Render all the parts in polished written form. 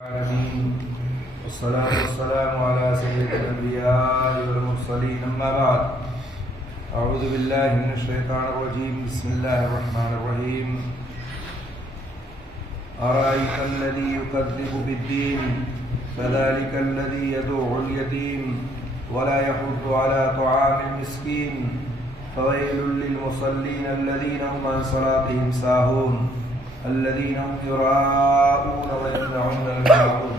العالمين والصلاة والسلام على سيد الأنبياء والمرسلين أما بعد أعوذ بالله من الشيطان الرجيم بسم الله الرحمن الرحيم أرأيت الذي يكذب بالدين فذلك الذي يدعو اليتيم ولا يحض على طعام المسكين فويل للمصلين الذين هم عن صلاتهم ساهون الذين هم يراءون ويمنعون الماعون.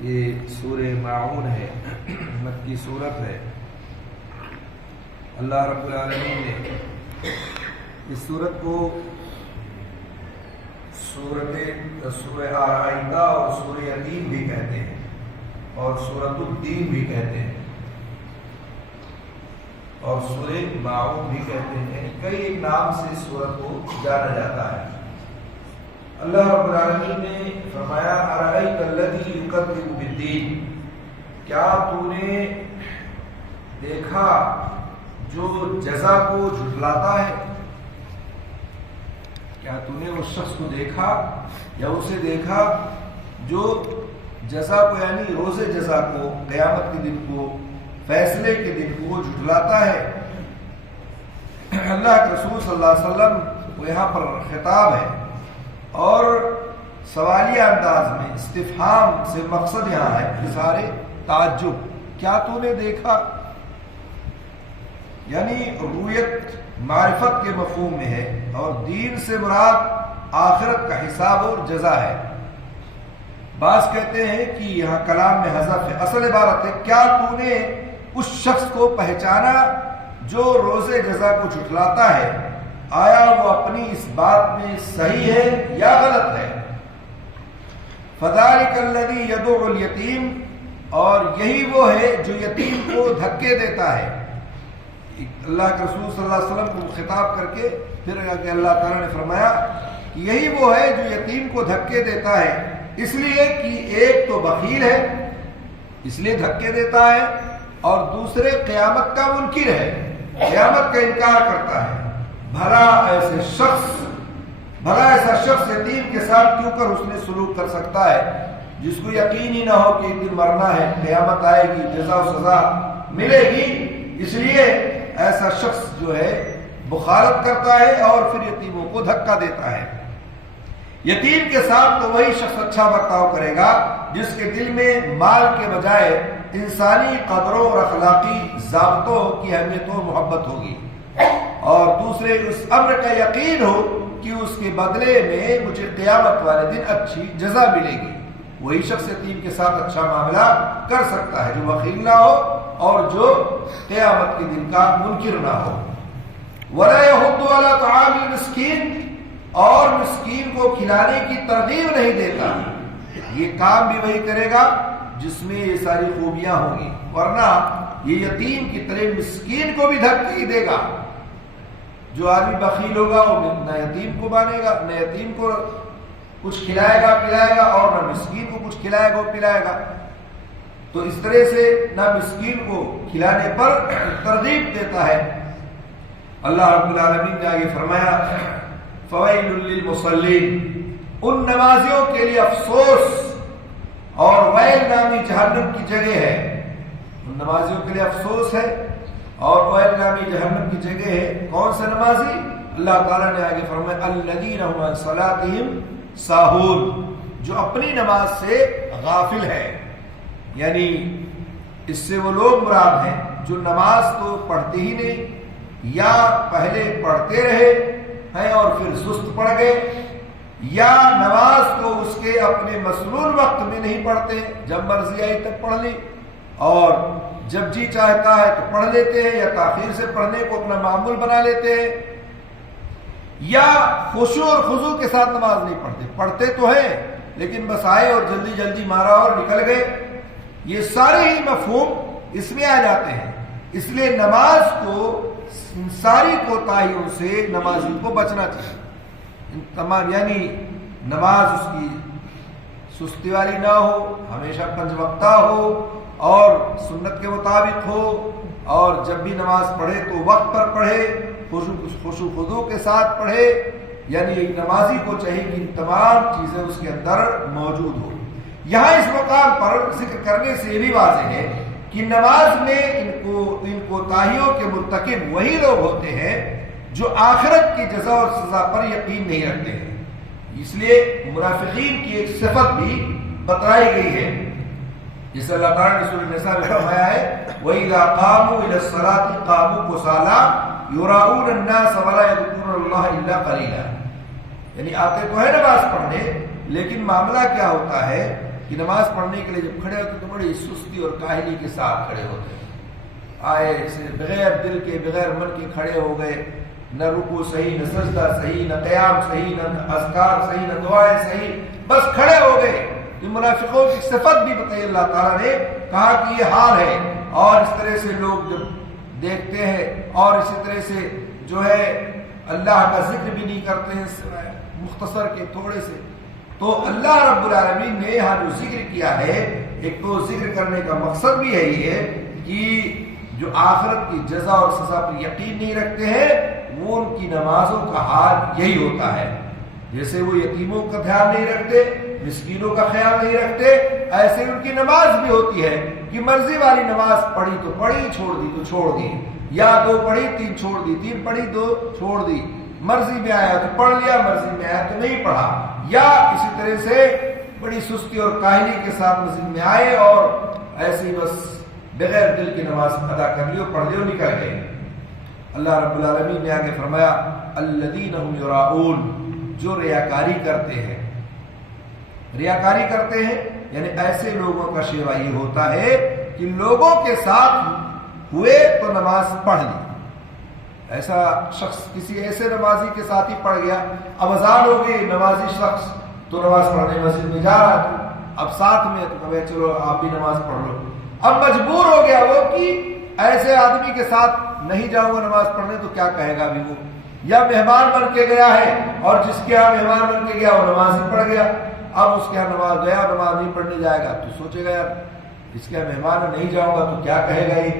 یہ سورہ ماعون ہے، مکی سورت ہے. اللہ رب العالمین نے اس سورت کو سورہ آرائیتا اور سورہ یتیم بھی کہتے ہیں اور سورۃ الدین بھی کہتے ہیں اور سورہ ماعون بھی کہتے ہیں. کئی ایک نام سے اس سورت کو جانا جاتا ہے. اللہ رب العالمین نے فرمایا ارأیت الذی یکذب بالدین، کیا تو نے دیکھا جو جزا کو جھٹلاتا ہے؟ کیا تو نے اس شخص کو دیکھا یا اسے دیکھا جو جزا کو یعنی روز جزا کو، قیامت کے دن کو، فیصلے کے دن کو جھٹلاتا ہے؟ اللہ کے رسول صلی اللہ علیہ وسلم کو یہاں پر خطاب ہے اور سوالیہ انداز میں استفہام سے مقصد یہاں ہے اظہار تعجب. کیا تو نے دیکھا یعنی رویت معرفت کے مفہوم میں ہے اور دین سے مراد آخرت کا حساب اور جزا ہے. بعض کہتے ہیں کہ یہاں کلام میں حذف ہے، اصل عبارت ہے کیا تو نے اس شخص کو پہچانا جو روز جزا کو جھٹلاتا ہے؟ آیا وہ اپنی اس بات میں صحیح ہے یا غلط ہے؟ فذلک الذی یدعو الیتیم، اور یہی وہ ہے جو یتیم کو دھکے دیتا ہے. اللہ کے رسول صلی اللہ علیہ وسلم کو خطاب کر کے پھر اللہ تعالیٰ نے فرمایا کہ یہی وہ ہے جو یتیم کو دھکے دیتا ہے، اس لیے کہ ایک تو بخیل ہے اس لیے دھکے دیتا ہے اور دوسرے قیامت کا منکر ہے، قیامت کا انکار کرتا ہے. بھلا ایسا شخص یتیم کے ساتھ کیوں کر حسن سلوک کر سکتا ہے جس کو یقین ہی نہ ہو کہ ایک دن مرنا ہے، قیامت آئے گی، جزا و سزا ملے گی. اس لیے ایسا شخص جو ہے بخالت کرتا ہے اور پھر یتیموں کو دھکا دیتا ہے. یتیم کے ساتھ تو وہی شخص اچھا برتاؤ کرے گا جس کے دل میں مال کے بجائے انسانی قدروں اور اخلاقی ضابطوں کی اہمیت و محبت ہوگی اور دوسرے اس امر کا یقین ہو کہ اس کے بدلے میں مجھے قیامت والے دن اچھی جزا ملے گی. وہی شخص یتیم کے ساتھ اچھا معاملہ کر سکتا ہے جو بخیل نہ ہو اور جو قیامت کے دن کا منکر نہ ہو. وَلَا يَحُضُّ عَلَىٰ طَعَامِ الْمِسْكِينِ، اور مسکین کو کھلانے کی ترغیب نہیں دیتا. یہ کام بھی وہی کرے گا جس میں یہ ساری خوبیاں ہوں گی، ورنہ یہ یتیم کی طرح مسکین کو بھی دھکے ہی دے گا. جو آدمی بخیل ہوگا وہ نہ یتیم کو مانے گا، نہ یتیم کو کچھ کھلائے گا پلائے گا اور نہ مسکین کو کچھ کھلائے گا پلائے گا. تو اس طرح سے نہ مسکین کو کھلانے پر ترغیب دیتا ہے. اللہ رب العالمین نے آگے فرمایا فویل للمصلین، ان نمازیوں کے لیے افسوس اور ویل نامی جہنم کی جگہ ہے. ان نمازیوں کے لیے افسوس ہے اور ویل نامی جہنم کی جگہ ہے. کون سے نمازی؟ اللہ تعالیٰ نے آگے فرمایا الذین هم عن صلاتهم ساہون، جو اپنی نماز سے غافل ہے. یعنی اس سے وہ لوگ مراد ہیں جو نماز تو پڑھتے ہی نہیں یا پہلے پڑھتے رہے ہیں اور پھر سست پڑ گئے، یا نماز کو اس کے اپنے مسنون وقت میں نہیں پڑھتے، جب مرضی آئی تب پڑھ لی اور جب جی چاہتا ہے تو پڑھ لیتے ہیں، یا تاخیر سے پڑھنے کو اپنا معمول بنا لیتے ہیں، یا خشوع اور خضوع کے ساتھ نماز نہیں پڑھتے. پڑھتے تو ہیں لیکن بس آئے اور جلدی جلدی مارا اور نکل گئے. یہ سارے ہی مفہوم اس میں آ جاتے ہیں. اس لیے نماز کو ساری کوتاہیوں سے نمازی کو بچنا چاہیے. تمام یعنی نماز اس کی سستی والی نہ ہو، ہمیشہ پنج وقتہ ہو اور سنت کے مطابق ہو، اور جب بھی نماز پڑھے تو وقت پر پڑھے، خشوع خضوع کے ساتھ پڑھے، یعنی ایک نمازی کو چاہیے کہ ان تمام چیزیں اس کے اندر موجود ہو۔ یہاں اس مقام پر ذکر کرنے سے یہ بھی واضح ہے کہ نماز میں ان کوتاہیوں کے مرتکب وہی لوگ ہوتے ہیں جو آخرت کی جزا اور سزا پر یقین نہیں رکھتے ہیں۔ اس لیے منافقین کی ایک صفت بھی بتائی گئی ہے، جس اللہ تعالیٰ نے سورہ النساء میں فرمایا ہے وَإِذَا قَامُوا إِلَى الصَّلَاةِ قَامُوا كُسَالَىٰ يُرَاءُونَ النَّاسَ وَلَا يَذْكُرُونَ اللَّهَ إِلَّا قَلِيلًا، یعنی آتے تو ہے نماز پڑھنے، لیکن معاملہ کیا ہوتا ہے کہ نماز پڑھنے کے لیے جب کھڑے ہوتے تو بڑی سستی اور کاہلی کے ساتھ کھڑے ہوتے ہیں، آئے سے بغیر دل کے بغیر من کے کھڑے ہو گئے، نہ رکوع صحیح، نہ سجدہ صحیح، نہ قیام صحیح، نہ اذکار صحیح، نہ دعائیں صحیح، بس کھڑے ہو گئے۔ یہ منافقوں کی صفت بھی بتائی اللہ تعالیٰ نے، کہا کہ یہ حال ہے، اور اس طرح سے لوگ جب دیکھتے ہیں اور اسی طرح سے جو ہے اللہ کا ذکر بھی نہیں کرتے ہیں سوائے مختصر کے تھوڑے سے، تو اللہ رب العالمین نے یہاں جو ذکر کیا ہے، ایک تو ذکر کرنے کا مقصد بھی ہے یہ کہ جو آخرت کی جزا اور سزا پر یقین نہیں رکھتے ہیں وہ ان کی نمازوں کا حال یہی ہوتا ہے، جیسے وہ یتیموں کا دھیان نہیں رکھتے، مسکینوں کا خیال نہیں رکھتے، ایسے ان کی نماز بھی ہوتی ہے کہ مرضی والی نماز پڑھی تو پڑھی، چھوڑ دی تو چھوڑ دی، یا 2 پڑھی 3 چھوڑ دی، 3 پڑھی 2 چھوڑ دی، مرضی میں آیا تو پڑھ لیا، مرضی میں آیا تو نہیں پڑھا، یا اسی طرح سے بڑی سستی اور کاہلی کے ساتھ مسجد میں آئے اور ایسے ہی بس بغیر دل کی نماز ادا کر لی اور پڑھ لی اور نکل گئے۔ اللہ رب العالمین نے آگے فرمایا الذین هم یراؤون، جو ریاکاری کرتے ہیں، ریاکاری کرتے ہیں یعنی ایسے لوگوں کا شیوا یہ ہوتا ہے کہ لوگوں کے ساتھ ہوئے تو نماز پڑھ لی، ایسا شخص کسی ایسے نمازی کے ساتھ ہی پڑھ گیا، اب اذان ہو گئی، نمازی شخص تو نماز پڑھنے مسجد میں جا رہا تھا، اب ساتھ میں تو کہے چلو آپ بھی نماز پڑھ لو، اب مجبور ہو گیا وہ کہ ایسے آدمی کے ساتھ نہیں جاؤں گا نماز پڑھنے تو کیا کہے گا ابھی وہ، یا مہمان بن کے گیا ہے اور جس کے یہاں مہمان بن کے گیا وہ نماز ہی پڑھ گیا، اب اس کے یہاں نماز گیا نماز نہیں پڑھنے جائے گا تو سوچے گا یار اس کے یہاں مہمان نہیں جاؤں گا تو کیا کہے گا یہ،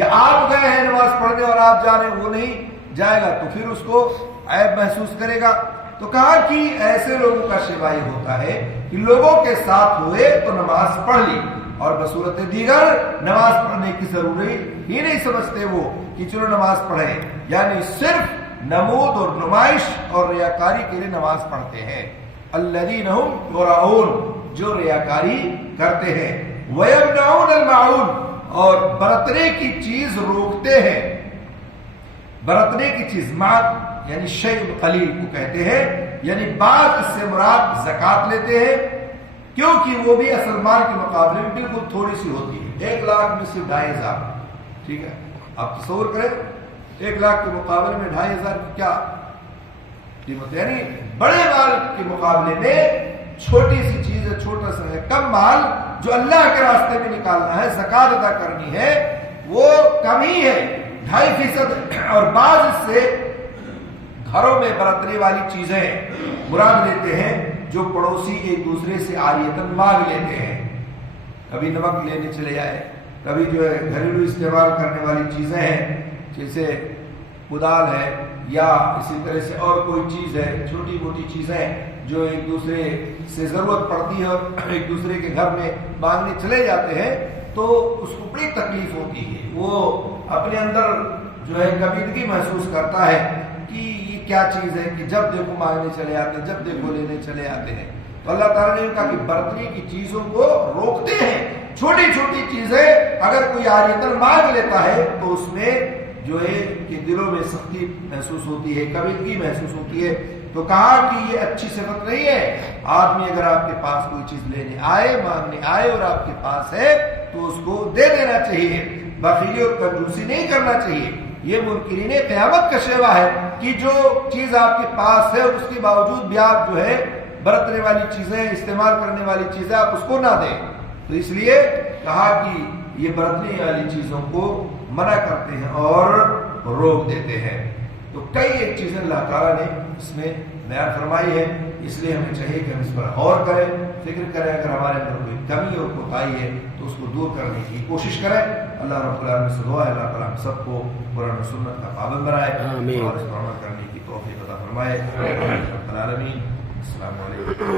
یا آپ گئے ہیں نماز پڑھنے اور آپ جا رہے ہیں وہ نہیں جائے گا تو پھر اس کو عیب محسوس کرے گا۔ تو کہا کہ ایسے لوگوں کا شیوا یہ ہوتا ہے کہ لوگوں کے ساتھ ہوئے تو نماز پڑھ لی اور بصورت دیگر نماز پڑھنے کی ضروری ہی نہیں سمجھتے وہ کہ چلو نماز پڑھیں، یعنی صرف نمود اور نمائش اور ریاکاری کے لیے نماز پڑھتے ہیں۔ الذین هم یراؤون، جو ریاکاری کرتے ہیں، ویمنعون الماعون، اور برتنے کی چیز روکتے ہیں، برتنے کی چیز مع یعنی شیء قلیل کو کہتے ہیں، یعنی بعض اس سے مراد زکوٰۃ لیتے ہیں کیونکہ وہ بھی اصل مال کے مقابلے میں بالکل تھوڑی سی ہوتی ہے، 1 لاکھ میں سے 2,500، ٹھیک ہے، آپ تصور کریں 1 لاکھ کے مقابلے میں 2,500 کی کیا قیمت ہے، یعنی بڑے مال کے مقابلے میں چھوٹی سی چیز ہے، چھوٹا سا ہے، کم مال جو اللہ کے راستے میں نکالنا ہے، زکوٰۃ ادا کرنی ہے، وہ کم ہی ہے 2.5%، اور بعض اس سے گھروں میں برتنے والی چیزیں مراد لیتے ہیں جو پڑوسی ایک دوسرے سے عاریتاً مانگ لیتے ہیں، کبھی نمک لینے چلے آئے، کبھی جو ہے گھریلو استعمال کرنے والی چیزیں ہیں جیسے کدال ہے یا اسی طرح سے اور کوئی چیز ہے، چھوٹی موٹی چیزیں جو ایک دوسرے سے ضرورت پڑتی ہے اور ایک دوسرے کے گھر میں مانگنے چلے جاتے ہیں تو اس کو بڑی تکلیف ہوتی ہے، وہ اپنے اندر جو ہے کبیدگی محسوس کرتا ہے کہ یہ کیا چیز ہے کہ جب دیکھو مانگنے چلے آتے ہیں، جب دیکھو لینے چلے آتے ہیں۔ تو اللہ تعالیٰ نے کہا کہ برتنے کی چیزوں کو روکتے ہیں، چھوٹی چھوٹی چیزیں اگر کوئی عاریتاً مانگ لیتا ہے تو اس میں جو ہے کہ دلوں میں سختی محسوس ہوتی ہے، کبیدگی محسوس ہوتی ہے۔ تو کہا کہ یہ اچھی صفت نہیں ہے، آدمی اگر آپ کے پاس کوئی چیز لینے آئے، مانگنے آئے اور آپ کے پاس ہے تو اس کو دے دینا چاہیے، بخیلی اور کنجوسی نہیں کرنا چاہیے۔ یہ منکرین قیامت کا شیوا ہے کہ جو چیز آپ کے پاس ہے اس کے باوجود بھی آپ جو ہے برتنے والی چیزیں، استعمال کرنے والی چیزیں آپ اس کو نہ دیں۔ تو اس لیے کہا کہ یہ برتنے والی چیزوں کو منع کرتے ہیں اور روک دیتے ہیں۔ تو کئی ایک چیزیں اللہ تعالیٰ نے اس میں بیان فرمائی ہے، اس لیے ہمیں چاہیے کہ ہم اس پر غور کریں، فکر کریں، اگر ہمارے اندر کوئی کمی اور کوتاہی ہے تو اس کو دور کرنے کی کوشش کریں۔ اللہ رب العالمین سے دعا ہے اللہ تعالیٰ ہم سب کو قرآن و سنت کا پابند بنائے اور اس پر عمل کرنے کی توفیق عطا فرمائے۔ العالمین. السلام علیکم.